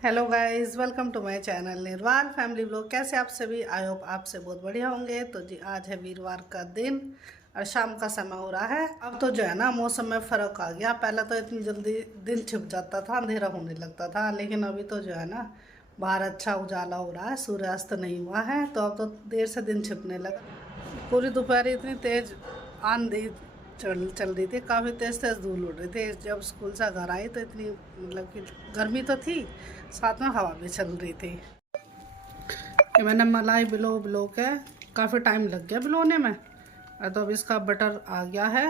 Hello guys, welcome to my channel Nirwal family blog. कैसे आप सभी? आई होप आप से बहुत बढ़िया होंगे। तो जी आज है वीरवार का दिन और शाम का समय हो रहा है। अब तो जो है ना मौसम में फ़र्क आ गया। पहले तो इतनी जल्दी दिन छिप जाता था, अंधेरा होने लगता था, लेकिन अभी तो जो है ना बाहर अच्छा उजाला हो रहा है, सूर्यास्त नहीं हुआ है, तो अब तो देर से दिन छिपने लगा। पूरी दोपहर इतनी तेज़ आंधी चल रही थी, काफ़ी तेज़ तेज़ धूल उड़ रही थी। जब स्कूल से घर आई तो इतनी मतलब कि गर्मी तो थी, साथ में हवा भी चल रही थी। ये मैंने मलाई बिलो के काफ़ी टाइम लग गया बिलोने में। तो अब इसका बटर आ गया है।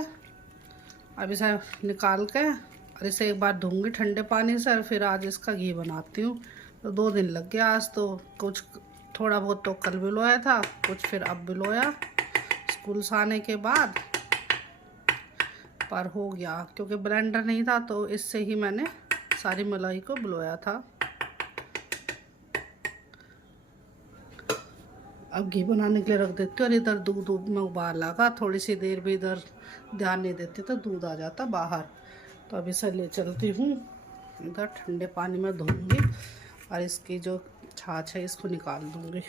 अब इसे निकाल के और इसे एक बार धोऊंगी ठंडे पानी से, और फिर आज इसका घी बनाती हूँ। तो 2 दिन लग गया आज तो। कुछ थोड़ा बहुत तो कल बिलोया था, कुछ फिर अब बिलोया स्कूल से आने के बाद। पर हो गया, क्योंकि ब्लेंडर नहीं था तो इससे ही मैंने सारी मलाई को बिलोया था। अब घी बनाने के लिए रख देती हूँ, और इधर दूध में उबाल लगा। थोड़ी सी देर भी इधर ध्यान नहीं देती तो दूध आ जाता बाहर। तो अब इसे ले चलती हूँ, इधर ठंडे पानी में धोऊंगी और इसकी जो छाछ है इसको निकाल दूंगी।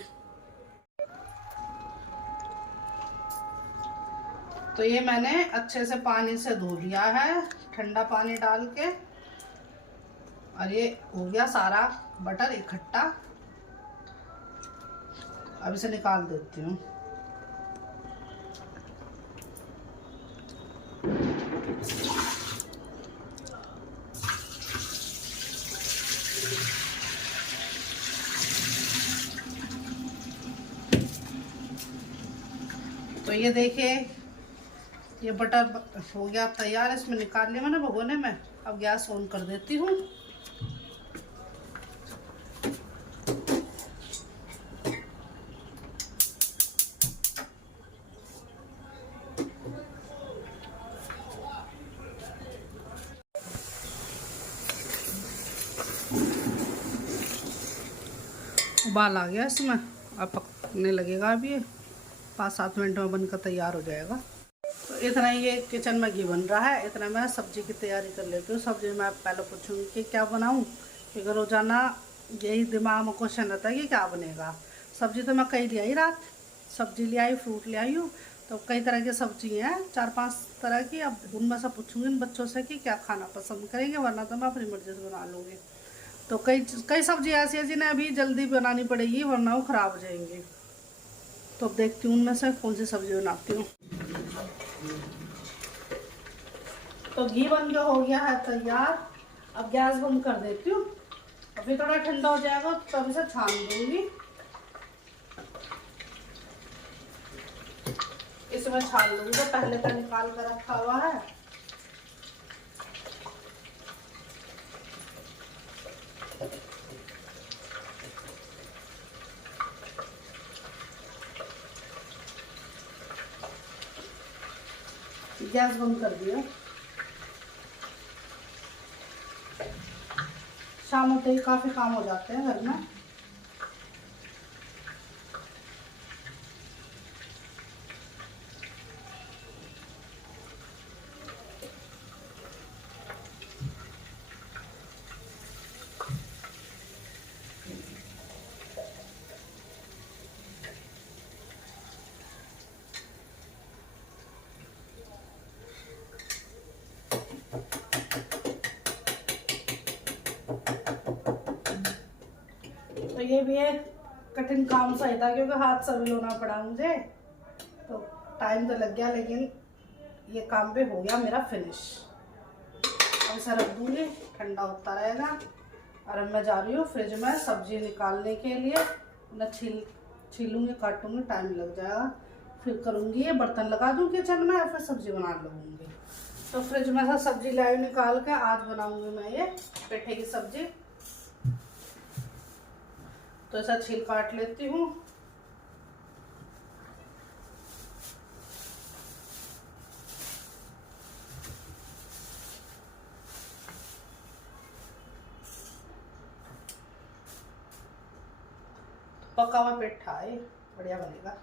तो ये मैंने अच्छे से पानी से धो लिया है, ठंडा पानी डाल के। और ये हो गया सारा बटर इकट्ठा। अब इसे निकाल देती हूँ। तो ये देखिए, ये बटर हो गया तैयार। इसमें निकाल लिया मैंने भगोने में। अब गैस ऑन कर देती हूँ। उबाल आ गया इसमें, अब पकने लगेगा। अब ये 5-7 मिनट में बनकर तैयार हो जाएगा। तो इतना ही ये किचन में घी बन रहा है, इतना मैं सब्जी की तैयारी कर लेती हूँ। सब्जी में पहले पूछूंगी कि क्या बनाऊँ, क्योंकि रोज़ाना यही दिमाग में क्वेश्चन रहता है कि क्या बनेगा। सब्जी तो मैं कई ले आई, रात सब्जी ले आई, फ्रूट ले आई हूँ। तो कई तरह की सब्जी हैं, 4-5 तरह की। अब उनमें से पूछूंगी इन बच्चों से कि क्या खाना पसंद करेंगे, वरना तो मैं अपनी मर्जी से बना लूँगी। तो कई कई सब्जी ऐसी है जिन्हें अभी जल्दी बनानी पड़ेगी, वरना वो ख़राब हो जाएंगी। तो अब देखती हूँ उनमें से कौन सी सब्जी बनाती हूँ। तो घी बन के हो गया है तैयार। अब गैस बंद कर देती हूँ। अभी थोड़ा ठंडा हो जाएगा तब इसे छान दूंगी। इसमें छान लूंगी, तो पहले का निकाल कर रखा हुआ है। गैस बंद कर दिया। शाम होते ही काफी काम हो जाते हैं घर में। तो ये भी एक कठिन काम सा ही था, क्योंकि हाथ से भी लोना पड़ा मुझे। तो टाइम तो लग गया, लेकिन ये काम भी हो गया मेरा फिनिश। अब इसे रख दूंगी, ठंडा होता रहेगा। और अब मैं जा रही हूँ फ्रिज में सब्जी निकालने के लिए। मैं छीलूंगी, काटूंगी, टाइम लग जाएगा। फिर करूँगी ये बर्तन लगा दूँ किचन में, या फिर सब्जी बना लूँगी। तो फ्रिज में से सब्जी लाई निकाल के आज बनाऊंगी मैं ये पेठे की सब्जी। तो ऐसा छील काट लेती हूँ। पका हुआ पेठा है, बढ़िया बनेगा।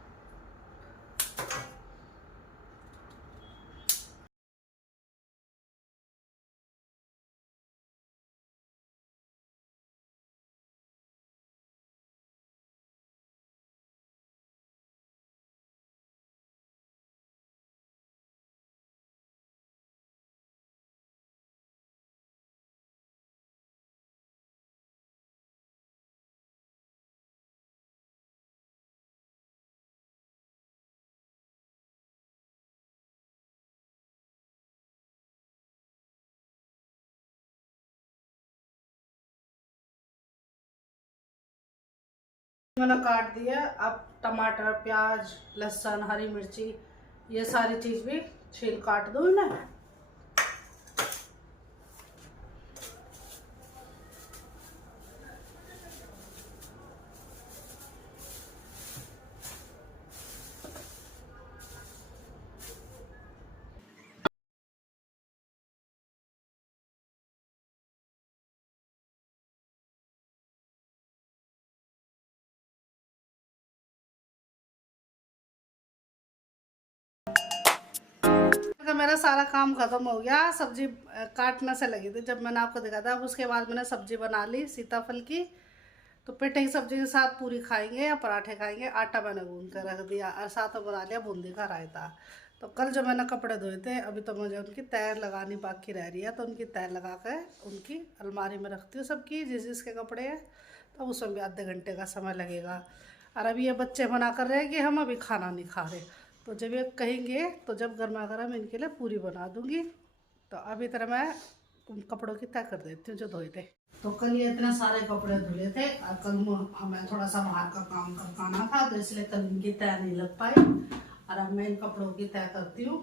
मैंने काट दिया। अब टमाटर, प्याज, लहसुन, हरी मिर्ची ये सारी चीज़ भी छील काट दूँ ना। मेरा सारा काम खत्म हो गया, सब्जी काटने से लगी थी जब मैंने आपको दिखा था। अब उसके बाद मैंने सब्जी बना ली सीताफल की। तो पेठे की सब्जी के साथ पूरी खाएंगे या पराठे खाएंगे। आटा मैंने गूंद कर रख दिया और साथ में बना लिया बूंदी का रायता। तो कल जो मैंने कपड़े धोए थे, अभी तो मुझे उनकी तय लगानी बाकी रह रही है। तो उनकी तय लगा कर उनकी अलमारी में रखती हूँ सबकी, जिस जिसके कपड़े हैं। तो उसमें भी आधे घंटे का समय लगेगा। और अभी ये बच्चे मना कर रहे हैं कि हम अभी खाना नहीं खा रहे। तो जब ये कहेंगे तो जब गर्मा गर्म इनके लिए पूरी बना दूँगी। तो अभी तरह मैं कपड़ों की तय कर देती हूँ जो धोए थे। तो कल ये इतने सारे कपड़े धुले थे और कल हमें थोड़ा सा बाहर का काम करवाना था, तो इसलिए कल इनकी तय नहीं लग पाई। और अब मैं इन कपड़ों की तय करती हूँ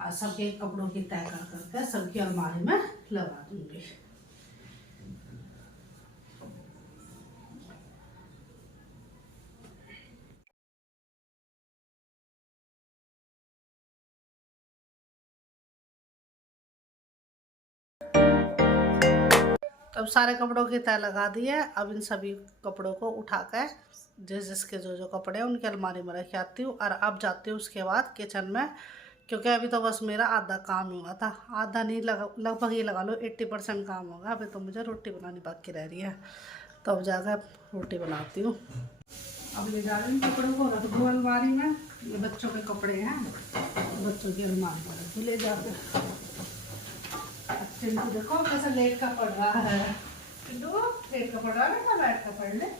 और सबके कपड़ों की तय कर करके सबकी अलमारी में लगा दूँगी। अब सारे कपड़ों की तय लगा दी है। अब इन सभी कपड़ों को उठाकर जिस जिसके जो जो कपड़े हैं उनकी अलमारी में रख आती हूँ। और अब जाती हूँ उसके बाद किचन में, क्योंकि अभी तो बस मेरा आधा काम हुआ था। आधा नहीं लगा, लगभग ही लगा लो 80% काम होगा। अभी तो मुझे रोटी बनानी बाकी रह रही है। तो अब जाकर रोटी बनाती हूँ। अब ले जा रही हूँ कपड़ों को, रख दूँ अलमारी में। ये बच्चों के कपड़े हैं, बच्चों की अलमारी में रख दूँ ले जाकर। चिंटू देखो कैसा लेट का पड़ रहा है। चिंटू लेट का पड़ रहा है, बेटा बैठ कर पढ़ ले।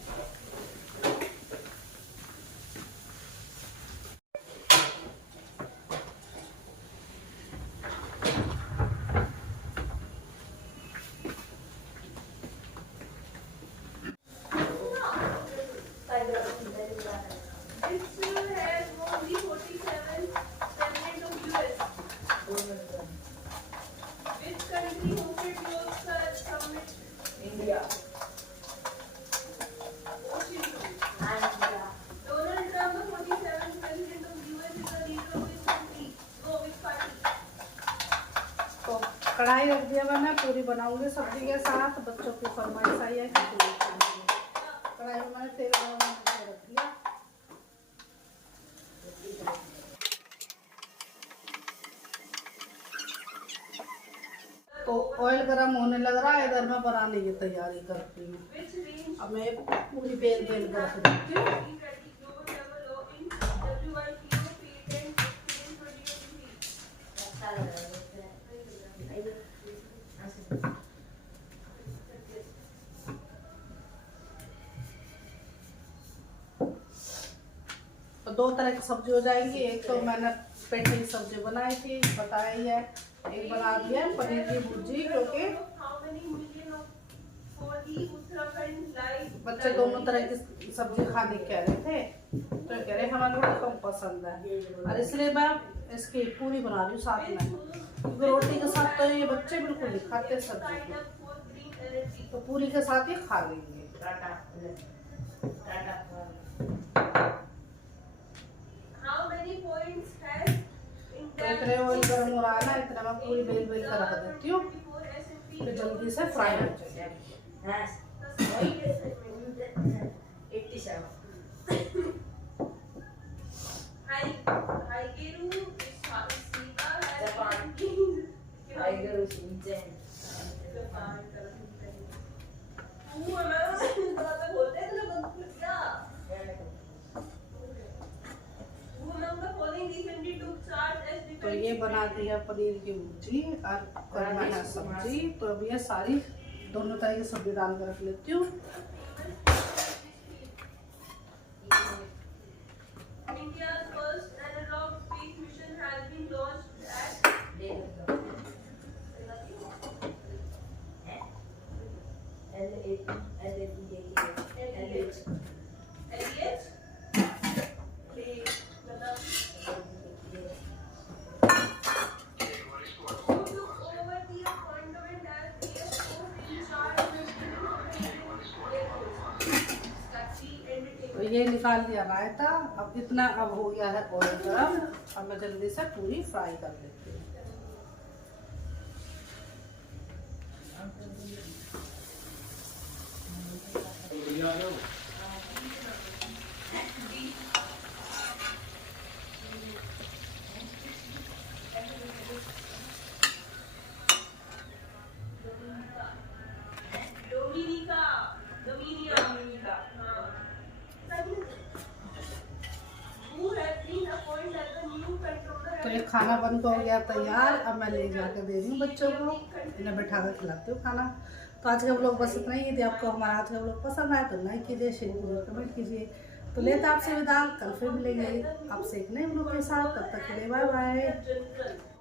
कढ़ाई रख दिया मैंने, पूरी बनाऊंगी सब्जी के साथ। बच्चों की फरमाइश आई है कि पूरी खाएंगे। कढ़ाई में मैंने तेल गरम करके रख दिया। तो ऑयल गरम होने लग रहा है, इधर मैं बनाने की तैयारी करती हूँ। अब मैं पूरी बेल बेल कर रख देती हूँ। तो दो तरह की सब्जी हो जाएगी। एक तो मैंने पेठी की सब्जी बनाई थी, बताई है। एक बना दिया पनीर की भुर्जी, क्योंकि बच्चे दोनों तरह की सब्जी खाने कह रहे थे। तो कह रहे हमें थोड़ा कम पसंद है, और इसलिए मैं इसकी पूरी बना रही हूँ साथ में। क्योंकि रोटी के साथ तो ये बच्चे बिल्कुल नहीं खाते सब्जी को, तो पूरी के साथ ही खा लेंगे। तो इतने ऑयल गर्म हो रहा है ना, इतना मैं पूरी बेल बेल कर रख देती हूँ, फिर जल्दी से फ्राई हो जाएगी। तो ये बना दिया पनीर की भुर्जी और करना है सब्जी। तो अब ये सारी दोनों तरह की सब्जी डाल कर रख लेती हूँ। तो ये निकाल दिया रायता। अब इतना अब हो गया है ऑयल गरम। अब मैं जल्दी से पूरी फ्राई कर लेती हूँ। तो ये खाना बन तो हो गया तैयार। अब मैं ले जाकर दे रही हूँ बच्चों को, इन्हें बैठा कर खिलाती हूँ खाना। तो आज का व्लॉग बस इतना ही। यदि आपको हमारा आज का व्लॉग पसंद आए तो लाइक कीजिए, शेयर कीजिए, कमेंट कीजिए। तो लेते आपसे विदा, कल फिर मिलेंगे आपसे एक नए व्लॉग के साथ। तब तक के लिए बाय बाय।